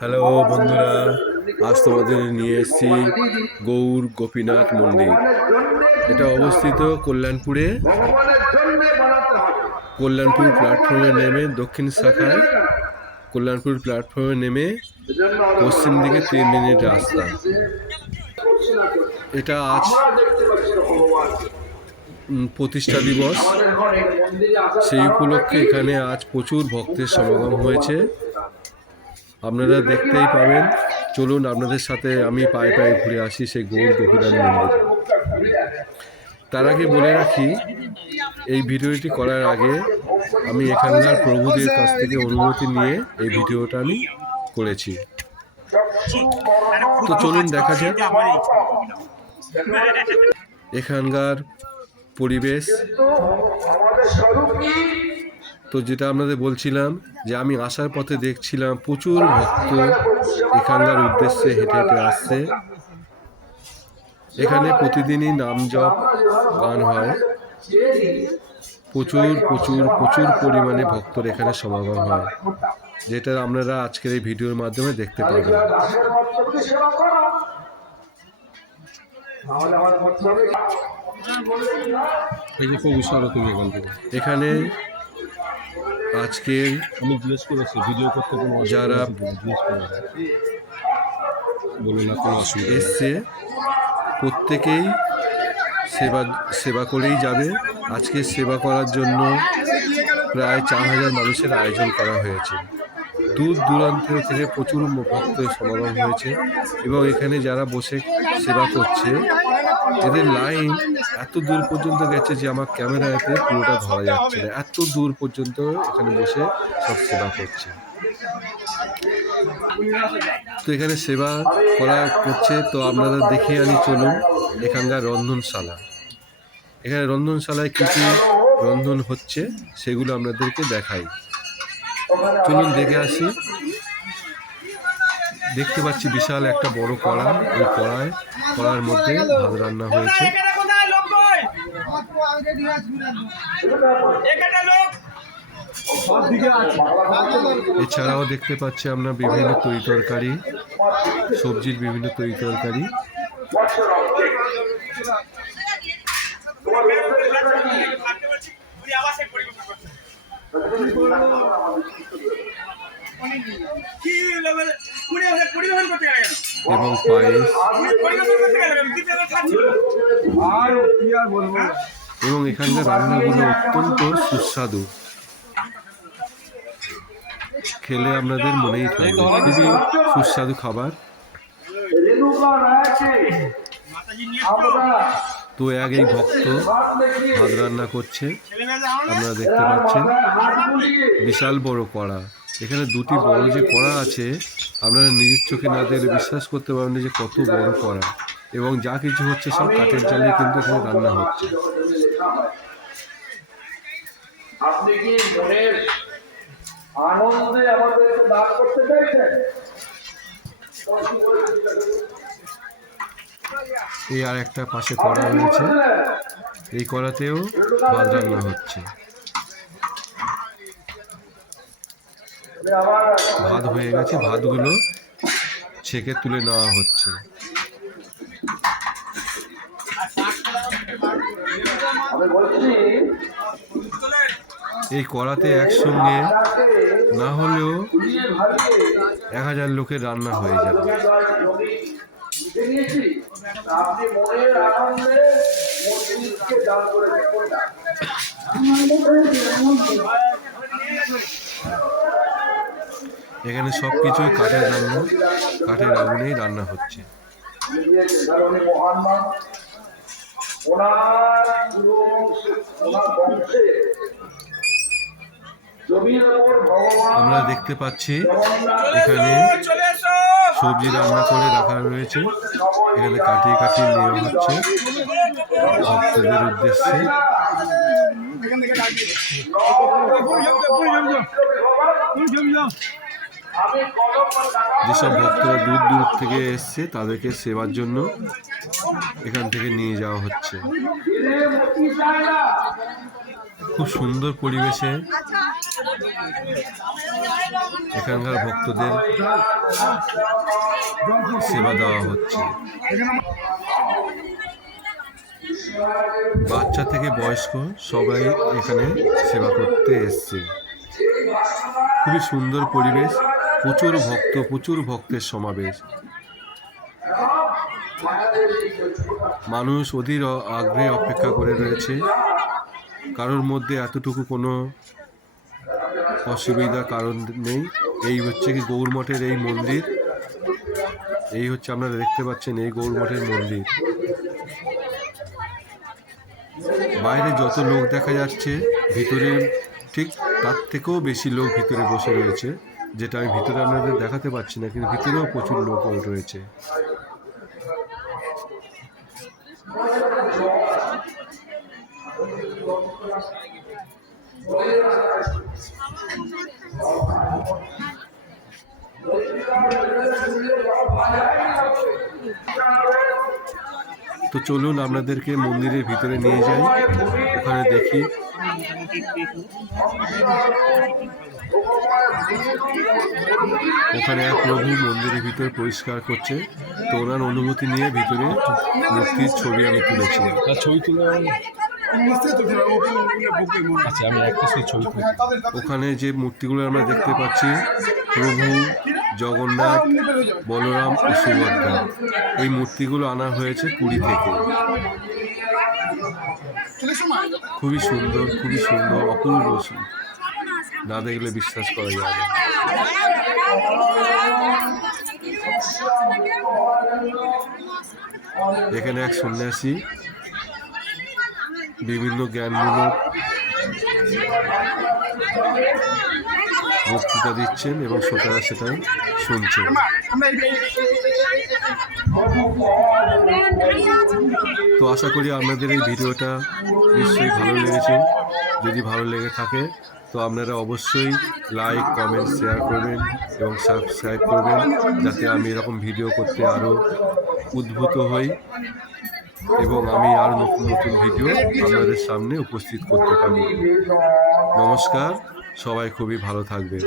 Hello বন্ধুরা। আজ তোমাদের নিয়ে এসেছি গৌর গোপীনাথ মন্দির। এটা অবস্থিত কল্যাণপুরে। কল্যাণপুর প্ল্যাটফর্মে নেমে দক্ষিণ শাখায়। কল্যাণপুর প্ল্যাটফর্মে নেমে পশ্চিম দিকে তিন মিনিট রাস্তা। এটা আজ প্রতিষ্ঠা দিবস। সেই উপলক্ষে এখানে আজ প্রচুর ভক্তের সমাগম হয়েছে। আপনারা দেখতেই পাবেন। চলুন আপনাদের সাথে আমি পায়ে পায়ে ঘুরে আসি সেই গৌর গোপীনাথ মন্দির। তার আগে বলে রাখি, এই ভিডিওটি করার আগে আমি এখানকার প্রভুদের কাছ থেকে অনুমতি নিয়ে এই ভিডিওটা আমি করেছি। তো চলুন দেখা যাক। এখানকার পরিবেশ। তো যেটা আপনাদের বলছিলাম যে আমি আসার পথে দেখছিলাম প্রচুর ভক্ত এখানকার উদ্দেশ্যে হেঁটে হেঁটে আসছে। এখানে প্রতিদিনই নাম জপ, গান হয়। প্রচুর প্রচুর প্রচুর পরিমাণে ভক্তর এখানে সমাগম হয়, যেটা আপনারা আজকের এই ভিডিওর মাধ্যমে দেখতে পাবেন। এখান এখানে আমি জিজ্ঞেস করেছি ভিডিও করতে কোনো যারা- আছে কিনা? জিজ্ঞেস করেছি বলে না কোনো অসুবিধা এসছে প্রত্যেকেই সেবা সেবা করেই যাবে। আজকে সেবা করার জন্য প্রায় চার হাজার মানুষের আয়োজন করা হয়েছে। দূর দূরান্ত থেকে প্রচুর ভক্ত সমাগম হয়েছে এবং এখানে যারা বসে সেবা করছে এদের লাইন এত দূর পর্যন্ত গেছে যে আমার ক্যামেরাতে পুরোটা ধরা যাচ্ছে না। এত দূর পর্যন্ত এখানে বসে সব সেবা করছে। তো এখানে সেবা করা করছে তো আপনারা দেখে আনি চলুন এখানকার রন্ধনশালা। এখানে রন্ধনশালায় কী কী রন্ধন হচ্ছে সেগুলো আপনাদেরকে দেখাই। চলুন দেখে আসি। দেখতে পাচ্ছি বিশাল একটা বড় কড়া এই কড়ায় কড়ার মধ্যে ভাত রান্না হয়েছে। এছাড়াও দেখতে পাচ্ছি আমরা বিভিন্ন তরি তরকারি, সবজির বিভিন্ন তরি তরকারি। কি level? এবং পায়েস খাচ্ছিল? এবং এখানকার রান্নাগুলো অত্যন্ত সুস্বাদু। খেলে আপনাদের মনেই থাকবে। খুবই সুস্বাদু খাবার। তো এক এই ভক্ত ভাত রান্না করছে। আপনারা দেখতে পাচ্ছেন। বিশাল বড় কড়া। এখানে দুটি বড় যে কড়া আছে আপনারা নিজের চোখে না দেখলে বিশ্বাস করতে পারবেন না যে কত বড় কড়া। এবং যা কিছু হচ্ছে সব কাঠের জালে কিন্তু এখানে রান্না হচ্ছে। আপনি কি মনের আনন্দে আমাদের দান করতে চাইছেন? এই আর একটা পাশে কড়া রয়েছে। এই কড়াতেও ভাত রান্না হচ্ছে। ভাত হয়ে গেছে, ভাতগুলো ছেঁকে তুলে নেওয়া হচ্ছে। এই কড়াতে একসঙ্গে না হলেও এক হাজার লোকের রান্না হয়ে যাবে। জমি এখানে সব কিছুই কাঠের রান্না, কাঠের আগুনেই রান্না হচ্ছে। আমরা দেখতে পাচ্ছি এখানে সবজি রান্না করে রাখা রয়েছে। এখানে কাটিয়ে কাটিয়ে নেওয়া হচ্ছে। ভক্তদের উদ্দেশ্যে। যেসব ভক্তরা দূর দূর থেকে এসছে, তাদেরকে সেবার জন্য এখান থেকে নিয়ে যাওয়া হচ্ছে। খুব সুন্দর পরিবেশে এখানকার ভক্তদের সেবা দেওয়া হচ্ছে। বাচ্চা থেকে বয়স্ক সবাই এখানে সেবা করতে এসছে। খুবই সুন্দর পরিবেশ। প্রচুর ভক্ত, প্রচুর ভক্তের সমাবেশ। মানুষ অধীর আগ্রহে অপেক্ষা করে রয়েছে। কারোর মধ্যে এতটুকু কোনো অসুবিধা কারণ নেই। এই হচ্ছে কি গৌরমঠের এই মন্দির। এই হচ্ছে আপনারা দেখতে পাচ্ছেন এই গৌরমঠের মন্দির। বাইরে যত লোক দেখা যাচ্ছে, ভিতরে ঠিক তার থেকেও বেশি লোক ভিতরে বসে রয়েছে। যেটা আমি ভিতরে আপনাদের দেখাতে পারছি না, কিন্তু ভিতরেও প্রচুর লোক রয়েছে। তো চলুন আপনাদেরকে মন্দিরের ভিতরে নিয়ে যাই, ওখানে দেখি। ওখানে এক প্রভু মন্দিরের ভিতরে পরিষ্কার করছে। তো ওনার অনুমতি নিয়ে ভিতরে মূর্তির ছবি আমি তুলেছি। ছবি তুলে আচ্ছা আমি একটা সেই ছবি ওখানে যে মূর্তিগুলো আমরা দেখতে পাচ্ছি প্রভু জগন্নাথ বলরাম ও সুভদ্রা এই মূর্তিগুলো আনা হয়েছে পুরী থেকে। খুবই সুন্দর খুবই সুন্দর অপূর্ব। না দেখলে বিশ্বাস করা না। এখানে এক সন্ন্যাসী বিভিন্ন জ্ঞানমূলক বক্তৃতা দিচ্ছেন এবং শ্রোতারা সেটা শুনছেন। তো আশা করি আপনাদের এই ভিডিওটা নিশ্চয়ই ভালো লেগেছে। যদি ভালো লেগে থাকে, তো আপনারা অবশ্যই লাইক কমেন্ট শেয়ার করবেন এবং সাবস্ক্রাইব করবেন যাতে আমি এরকম ভিডিও করতে আরও উদ্ভূত হই এবং আমি আরও নতুন নতুন ভিডিও আপনাদের সামনে উপস্থিত করতে পারি। নমস্কার, সবাই খুবই ভালো থাকবেন।